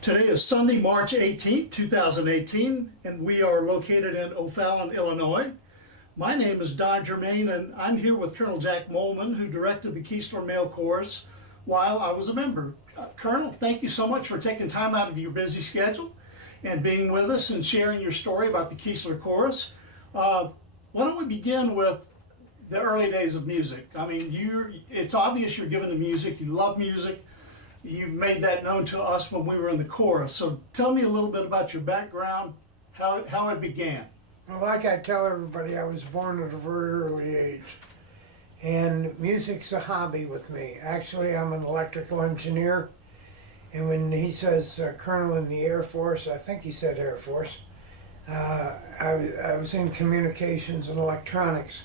Today is Sunday, March 18th, 2018, and we are located in O'Fallon, Illinois. My name is Don Germain, and I'm here with Col Jack Moelmann, who directed the Keesler Male Chorus while I was a member. Colonel, thank you so much for taking time out of your busy schedule and being with us and sharing your story about the Keesler Chorus. Why don't we begin with the early days of music? I mean, it's obvious you're given to music, you love music. You made that known to us when we were in the chorus. So tell me a little bit about your background, how it began. Well, like I tell everybody, I was born at a very early age. And music's a hobby with me. Actually, I'm an electrical engineer. And when he says Colonel in the Air Force, I think he said Air Force, I was in communications and electronics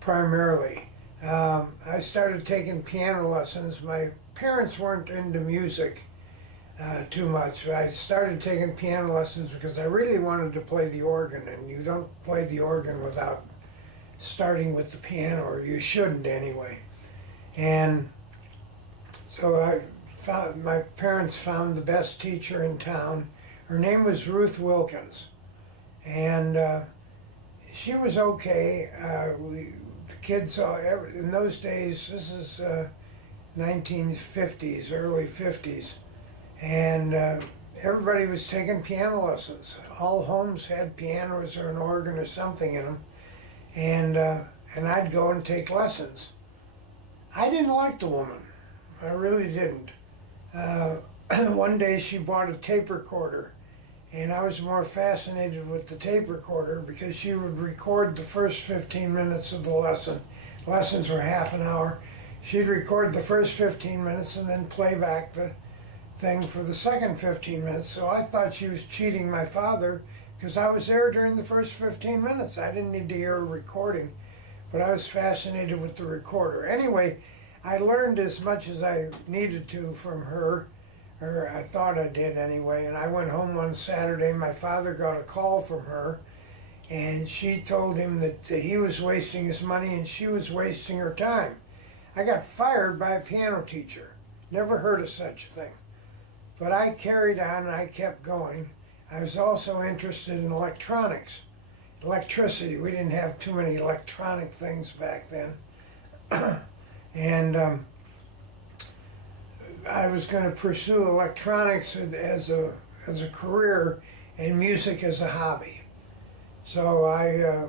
primarily. I started taking piano lessons. My parents weren't into music too much. I started taking piano lessons because I really wanted to play the organ, and you don't play the organ without starting with the piano, or you shouldn't anyway. And so my parents found the best teacher in town. Her name was Ruth Wilkins, and she was okay. The kids in those days, this is 1950s, early 50s, and everybody was taking piano lessons. All homes had pianos or an organ or something in them, and I'd go and take lessons. I didn't like the woman. I really didn't. One day she bought a tape recorder, and I was more fascinated with the tape recorder because she would record the first 15 minutes of the lesson. Lessons were half an hour. She'd record the first 15 minutes and then play back the thing for the second 15 minutes. So I thought she was cheating my father because I was there during the first 15 minutes. I didn't need to hear a recording, but I was fascinated with the recorder. Anyway, I learned as much as I needed to from her, or I thought I did anyway, and I went home one Saturday. My father got a call from her, and she told him that he was wasting his money and she was wasting her time. I got fired by a piano teacher. Never heard of such a thing. But I carried on and I kept going. I was also interested in electronics. Electricity. We didn't have too many electronic things back then. And I was going to pursue electronics as a career and music as a hobby. So I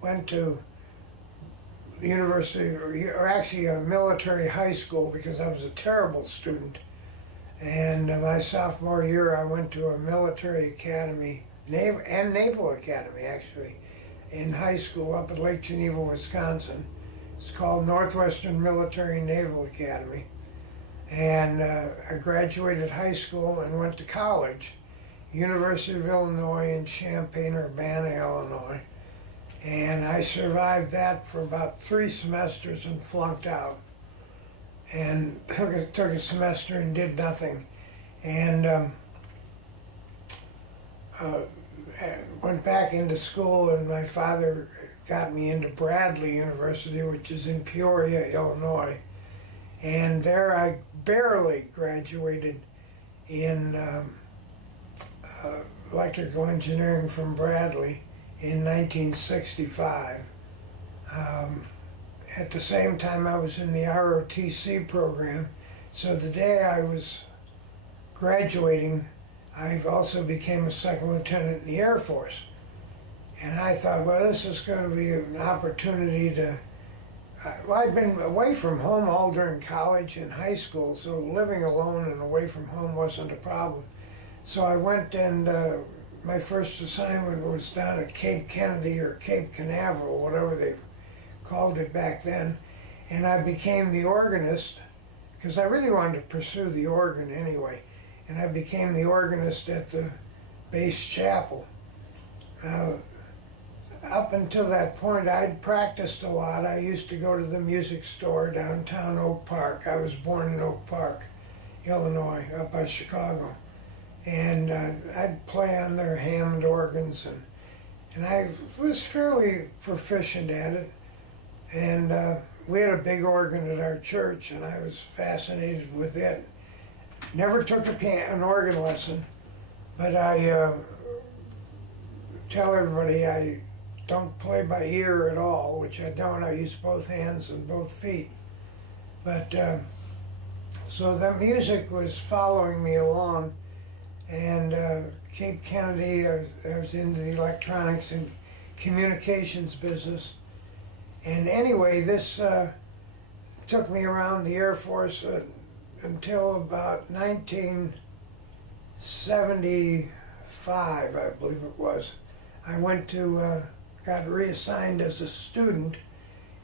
went to university, or actually a military high school, because I was a terrible student. And my sophomore year I went to a military academy, and naval academy actually, in high school up at Lake Geneva, Wisconsin. It's called Northwestern Military Naval Academy. And I graduated high school and went to college, University of Illinois in Champaign-Urbana, Illinois. And I survived that for about 3 semesters and flunked out. And took a semester and did nothing. And went back into school, and my father got me into Bradley University, which is in Peoria, Illinois. And there I barely graduated in electrical engineering from Bradley in 1965. At the same time I was in the ROTC program, so the day I was graduating I also became a second lieutenant in the Air Force. And I thought, well, this is going to be an opportunity to, well, I'd been away from home all during college and high school, so living alone and away from home wasn't a problem. So I went, and my first assignment was down at Cape Kennedy or Cape Canaveral, whatever they called it back then, and I became the organist, because I really wanted to pursue the organ anyway, and I became the organist at the base chapel. Up until that point, I'd practiced a lot. I used to go to the music store downtown Oak Park. I was born in Oak Park, Illinois, up by Chicago. And I'd play on their Hammond organs, and I was fairly proficient at it. And we had a big organ at our church, and I was fascinated with it. Never took an organ lesson, but I tell everybody I don't play by ear at all, which I don't. I use both hands and both feet. But so the music was following me along, and Cape Kennedy, I was into the electronics and communications business. And anyway, this took me around the Air Force until about 1975, I believe it was. I went to, got reassigned as a student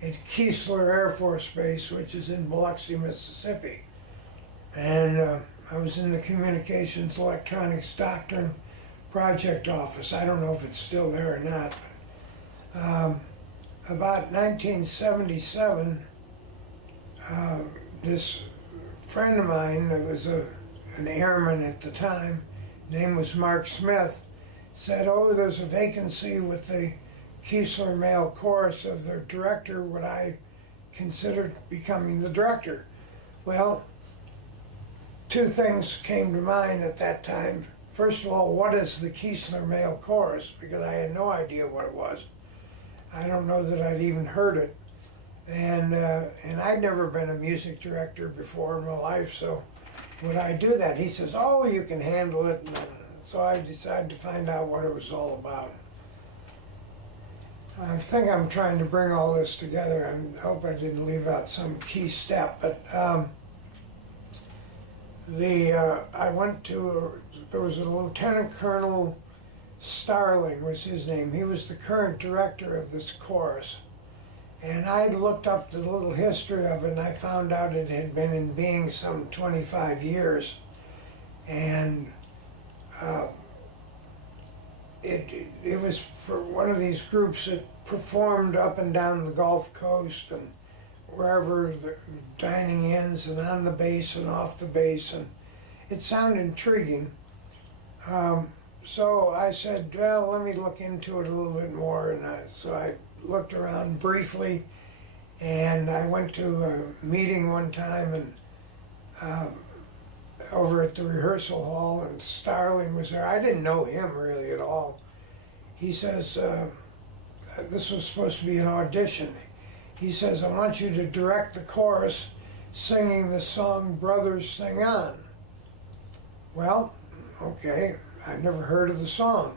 at Keesler Air Force Base, which is in Biloxi, Mississippi. And I was in the Communications Electronics Doctrine Project Office. I don't know if it's still there or not. But, about 1977, this friend of mine that was an airman at the time, name was Mark Smith, said, oh, there's a vacancy with the Keesler Male Chorus of their director. Would I consider becoming the director? Well, two things came to mind at that time. First of all, what is the Keesler Male Chorus? Because I had no idea what it was. I don't know that I'd even heard it. And I'd never been a music director before in my life, so would I do that? He says, oh, you can handle it. And so I decided to find out what it was all about. I think I'm trying to bring all this together. I hope I didn't leave out some key step, but I went to, there was a Lieutenant Colonel Starling was his name. He was the current director of this chorus. And I looked up the little history of it, and I found out it had been in being some 25 years. And it was for one of these groups that performed up and down the Gulf Coast and wherever the dining inns and on the base and off the base, and it sounded intriguing. So I said, well, let me look into it a little bit more, and so I looked around briefly, and I went to a meeting one time and over at the rehearsal hall, and Starling was there. I didn't know him really at all. He says, this was supposed to be an audition. He says, I want you to direct the chorus singing the song Brothers Sing On. Well, okay, I'd never heard of the song.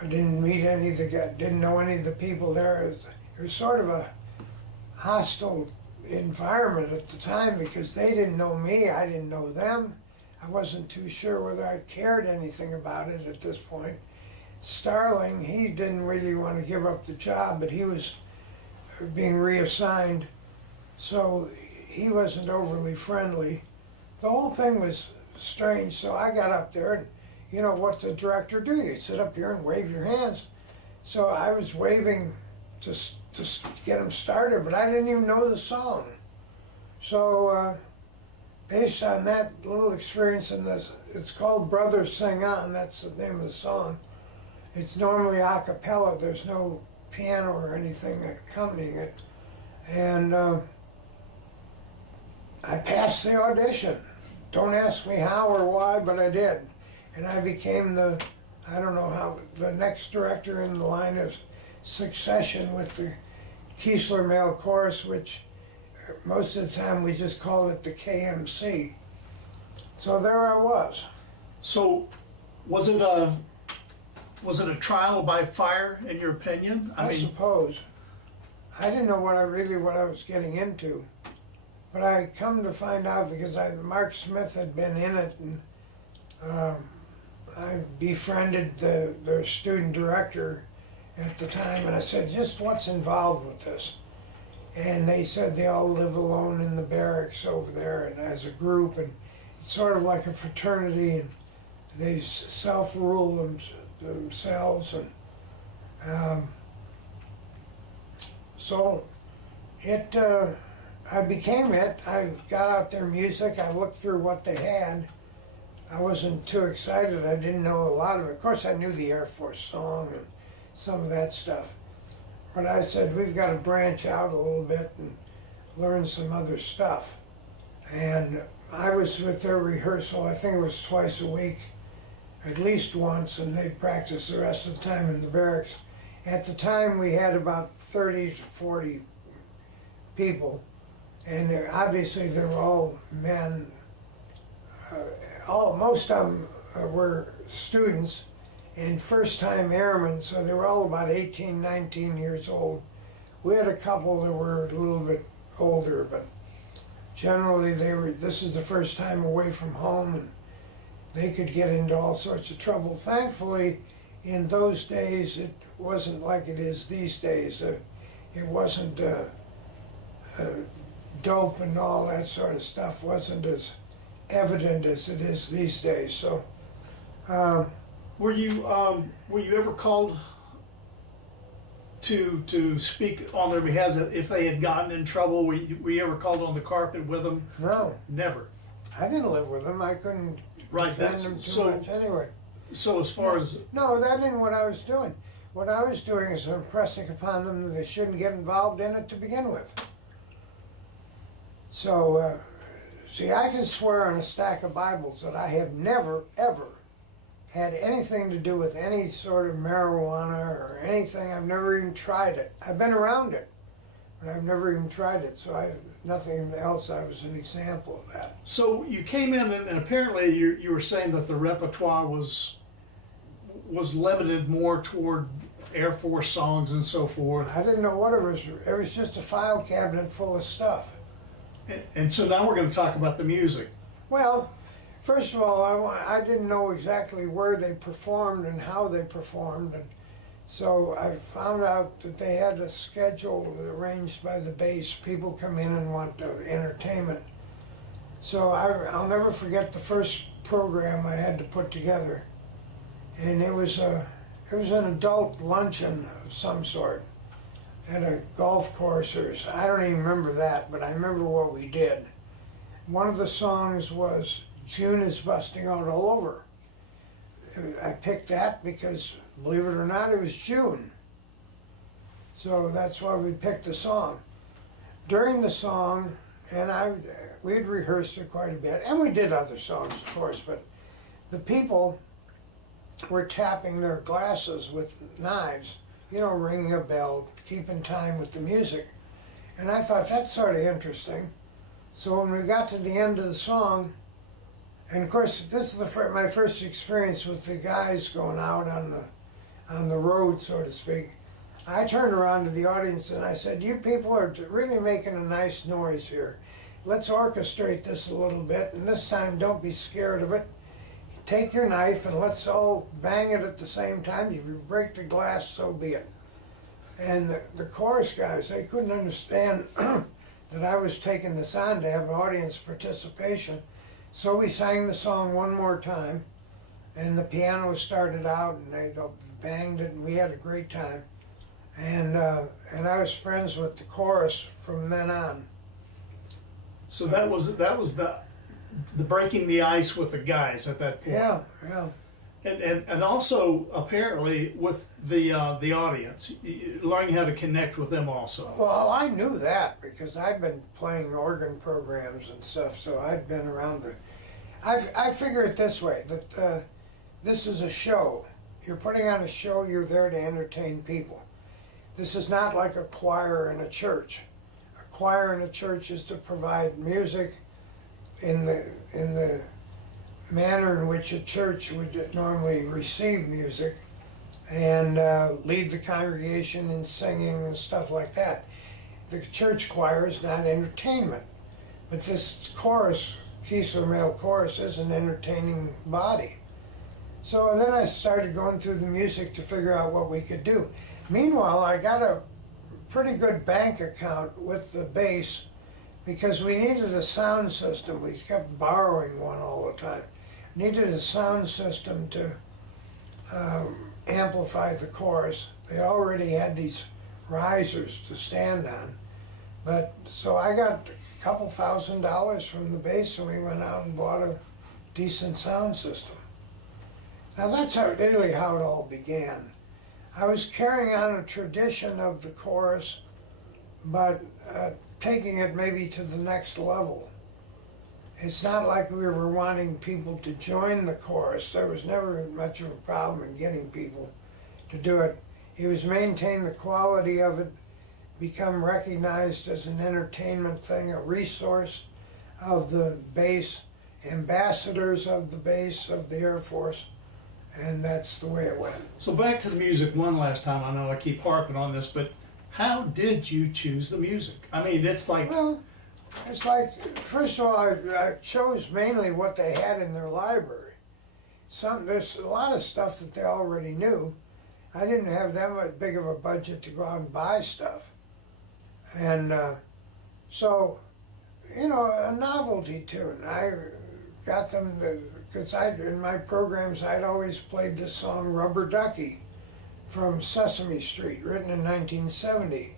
I didn't meet any of the guys, didn't know any of the people there. It was sort of a hostile environment at the time because they didn't know me, I didn't know them. I wasn't too sure whether I cared anything about it at this point. Starling, he didn't really want to give up the job, but he was being reassigned, so he wasn't overly friendly. The whole thing was strange, so I got up there and, you know, what's a director do? You sit up here and wave your hands. So I was waving to get him started, but I didn't even know the song. So based on that little experience in this, it's called Brothers Sing On, that's the name of the song. It's normally a cappella, there's no piano or anything accompanying it. And I passed the audition. Don't ask me how or why, but I did. And I became the, I don't know how, the next director in the line of succession with the Keesler Male Chorus, which most of the time we just called it the KMC. So there I was. So was it a trial by fire, in your opinion? I suppose. I didn't know what I was getting into. But I come to find out because Mark Smith had been in it, and I befriended their student director at the time, and I said, just what's involved with this? And they said they all live alone in the barracks over there and as a group, and it's sort of like a fraternity, and they self-rule themselves, and so it. I became it. I got out their music. I looked through what they had. I wasn't too excited. I didn't know a lot of it. Of course, I knew the Air Force song and some of that stuff. But I said, we've got to branch out a little bit and learn some other stuff. And I was with their rehearsal, I think it was twice a week, at least once, and they'd practice the rest of the time in the barracks. At the time, we had about 30 to 40 people, and obviously they were all men. Most of them were students and first-time airmen, so they were all about 18, 19 years old. We had a couple that were a little bit older, but generally this is the first time away from home, and they could get into all sorts of trouble. Thankfully, in those days, it wasn't like it is these days. It wasn't dope and all that sort of stuff wasn't as evident as it is these days. So, Were you ever called to speak on their behalf if they had gotten in trouble? Were you ever called on the carpet with them? no, Never. I didn't live with them. I couldn't Right. defend them too much anyway. So as far as No, that isn't what I was doing. What I was doing is impressing upon them that they shouldn't get involved in it to begin with. So, see, I can swear on a stack of Bibles that I have never, ever had anything to do with any sort of marijuana or anything. I've never even tried it. I've been around it, but I've never even tried it. So nothing else. I was an example of that. So you came in and apparently you were saying that the repertoire was limited more toward Air Force songs and so forth. I didn't know what it was. It was just a file cabinet full of stuff. And so now we're going to talk about the music. Well, first of all, I didn't know exactly where they performed and how they performed, and so I found out that they had a schedule arranged by the base. People come in and want entertainment. So I'll never forget the first program I had to put together, and it was an adult luncheon of some sort at a golf course, or I don't even remember that, but I remember what we did. One of the songs was June is Busting Out All Over. I picked that because, believe it or not, it was June. So that's why we picked the song. During the song, and we'd rehearsed it quite a bit, and we did other songs, of course, but the people were tapping their glasses with knives, ringing a bell, keeping time with the music. And I thought, that's sort of interesting. So when we got to the end of the song, and of course, this is my first experience with the guys going out on the road, so to speak. I turned around to the audience and I said, you people are really making a nice noise here. Let's orchestrate this a little bit, and this time don't be scared of it. Take your knife and let's all bang it at the same time. If you break the glass, so be it. And the chorus guys, they couldn't understand that I was taking this on to have audience participation. So we sang the song one more time, and the piano started out, and they banged it, and we had a great time. And I was friends with the chorus from then on. So that was the breaking the ice with the guys at that point. Yeah. And also apparently with the audience, learning how to connect with them also. Well, I knew that because I've been playing organ programs and stuff, so I'd been around I figure it this way, that this is a show. You're putting on a show, you're there to entertain people. This is not like a choir in a church. A choir in a church is to provide music in the manner in which a church would normally receive music, and lead the congregation in singing and stuff like that. The church choir is not entertainment, but this chorus, Keesler Male Chorus, is an entertaining body. So then I started going through the music to figure out what we could do. Meanwhile, I got a pretty good bank account with the bass because we needed a sound system. We kept borrowing one all the time. Needed a sound system to amplify the chorus. They already had these risers to stand on. But so I got a couple $1,000s from the bass, and we went out and bought a decent sound system. Now that's really how it all began. I was carrying on a tradition of the chorus, but taking it maybe to the next level. it's not like we were wanting people to join the chorus. There was never much of a problem in getting people to do it. It was maintain the quality of it, become recognized as an entertainment thing, a resource of the base, ambassadors of the base of the Air Force, and that's the way it went. So back to the music one last time. I know I keep harping on this, but how did you choose the music? I mean, it's like, Well, it's like, first of all, I chose mainly what they had in their library. There's a lot of stuff that they already knew. I didn't have that much big of a budget to go out and buy stuff. And so, you know, a novelty tune. I got them, because in my programs I'd always played this song, Rubber Ducky, from Sesame Street, written in 1970.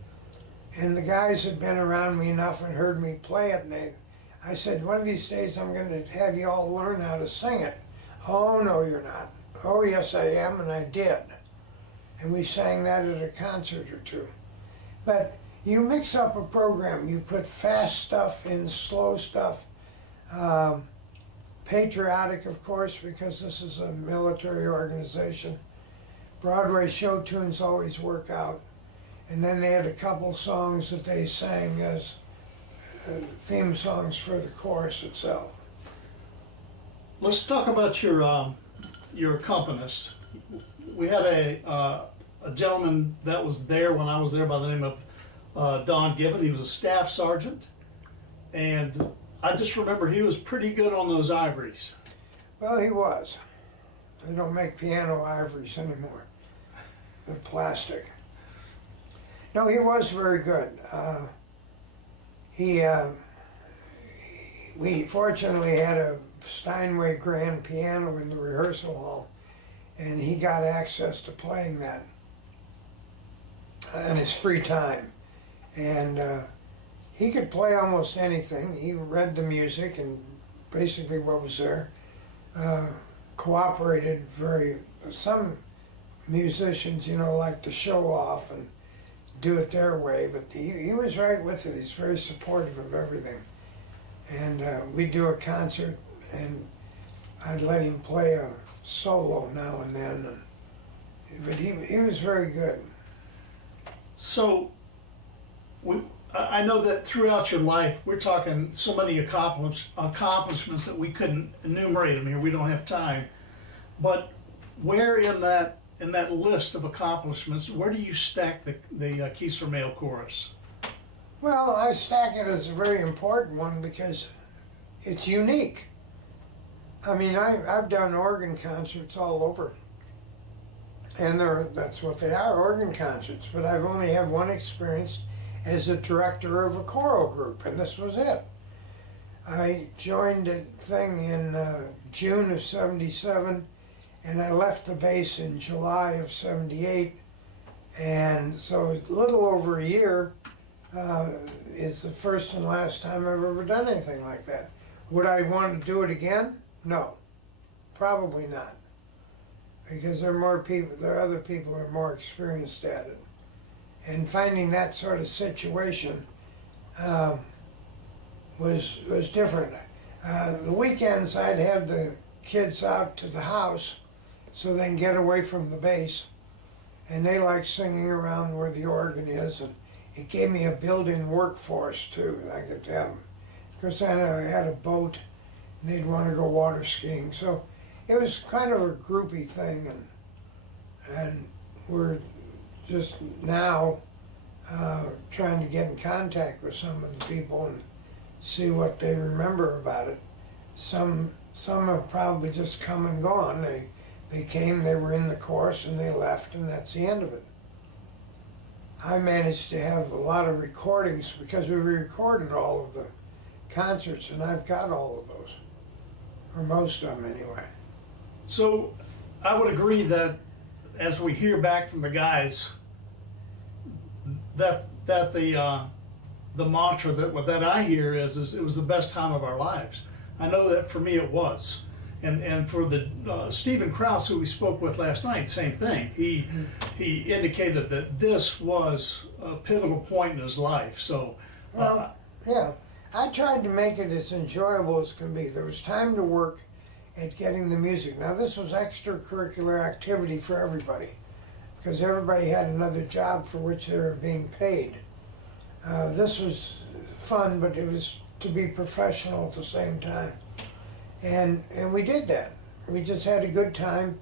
And the guys had been around me enough and heard me play it, and I said, one of these days I'm going to have you all learn how to sing it. Oh, no, you're not. Oh, yes, I am, and I did. And we sang that at a concert or two. But you mix up a program, you put fast stuff in, slow stuff, patriotic, of course, because this is a military organization. Broadway show tunes always work out. And then they had a couple songs that they sang as theme songs for the chorus itself. let's talk about your accompanist. We had a gentleman that was there when I was there by the name of Don Gibbon. He was a staff sergeant, and I just remember he was pretty good on those ivories. Well, he was. They don't make piano ivories anymore. They're plastic. No, he was very good. We fortunately had a Steinway grand piano in the rehearsal hall, and he got access to playing that in his free time. And he could play almost anything. He read the music and basically what was there. Cooperated some musicians, you know, like to show off and do it their way, but he was right with it. He's very supportive of everything. And we'd do a concert and I'd let him play a solo now and then. But he was very good. So, I know that throughout your life, we're talking so many accomplishments that we couldn't enumerate them here. We don't have time. But where in that list of accomplishments, where do you stack the Keesler Male Chorus? Well, I stack it as a very important one because it's unique. I mean, I've done organ concerts all over, and that's what they are, organ concerts. But I've only had one experience as a director of a choral group, and this was it. I joined a thing in June of '77, and I left the base in July of '78, and so a little over a year is the first and last time I've ever done anything like that. Would I want to do it again? No, probably not, because there are other people who are more experienced at it. And finding that sort of situation was different. The weekends I'd have the kids out to the house so they can get away from the base, and they like singing around where the organ is, and it gave me a built-in workforce too. I could have them. Because then I had a boat, and they'd want to go water skiing. So it was kind of a groupie thing, and we're just now trying to get in contact with some of the people and see what they remember about it. Some have probably just come and gone. They came, they were in the course, and they left, and that's the end of it. I managed to have a lot of recordings because we recorded all of the concerts, and I've got all of those, or most of them anyway. So I would agree that as we hear back from the guys, that the mantra that I hear is it was the best time of our lives. I know that for me it was, and for the Stephen Krause, who we spoke with last night, same thing. He indicated that this was a pivotal point in his life. So Well, yeah, I tried to make it as enjoyable as can be. There was time to work at getting the music. Now this was extracurricular activity for everybody, because everybody had another job for which they were being paid. This was fun, but it was to be professional at the same time. And we did that. We just had a good time.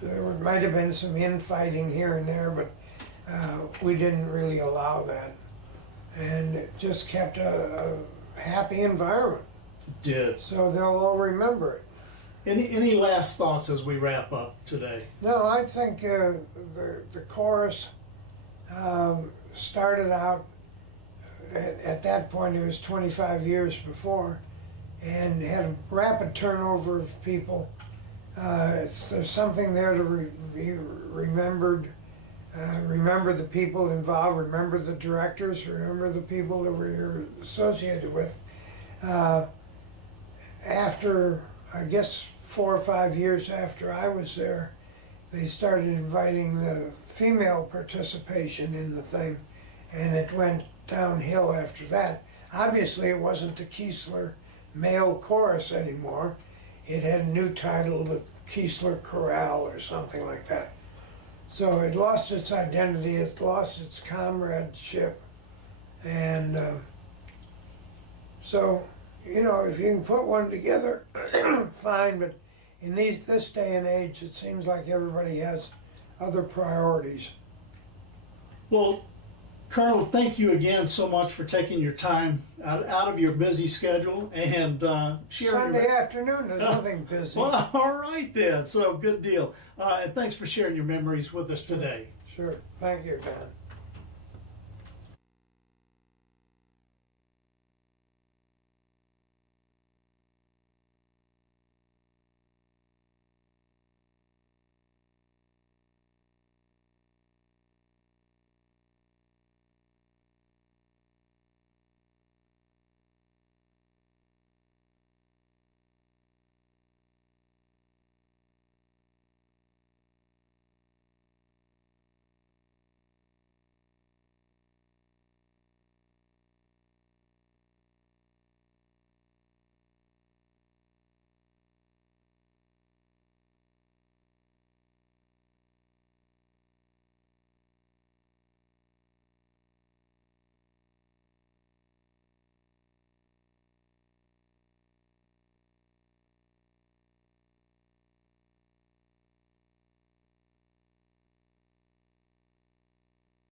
There might have been some infighting here and there, but we didn't really allow that. And it just kept a happy environment. Did. So they'll all remember it. Any last thoughts as we wrap up today? No, I think the chorus started out, at that point it was 25 years before, and had a rapid turnover of people. There's something there to be remembered. Remember the people involved, remember the directors, remember the people that we're associated with. After, I guess, 4 or 5 years after I was there, they started inviting the female participation in the thing, and it went downhill after that. Obviously, it wasn't the Keesler male chorus anymore. It had a new title, the Keesler Chorale or something like that. So it lost its identity, it lost its comradeship, and so, you know, if you can put one together, fine, but in this day and age, it seems like everybody has other priorities. Well, Colonel, thank you again so much for taking your time out of your busy schedule and sharing. Sunday afternoon, there's nothing busy. Well, all right then. So good deal. And thanks for sharing your memories with us today. Sure. Thank you, Don.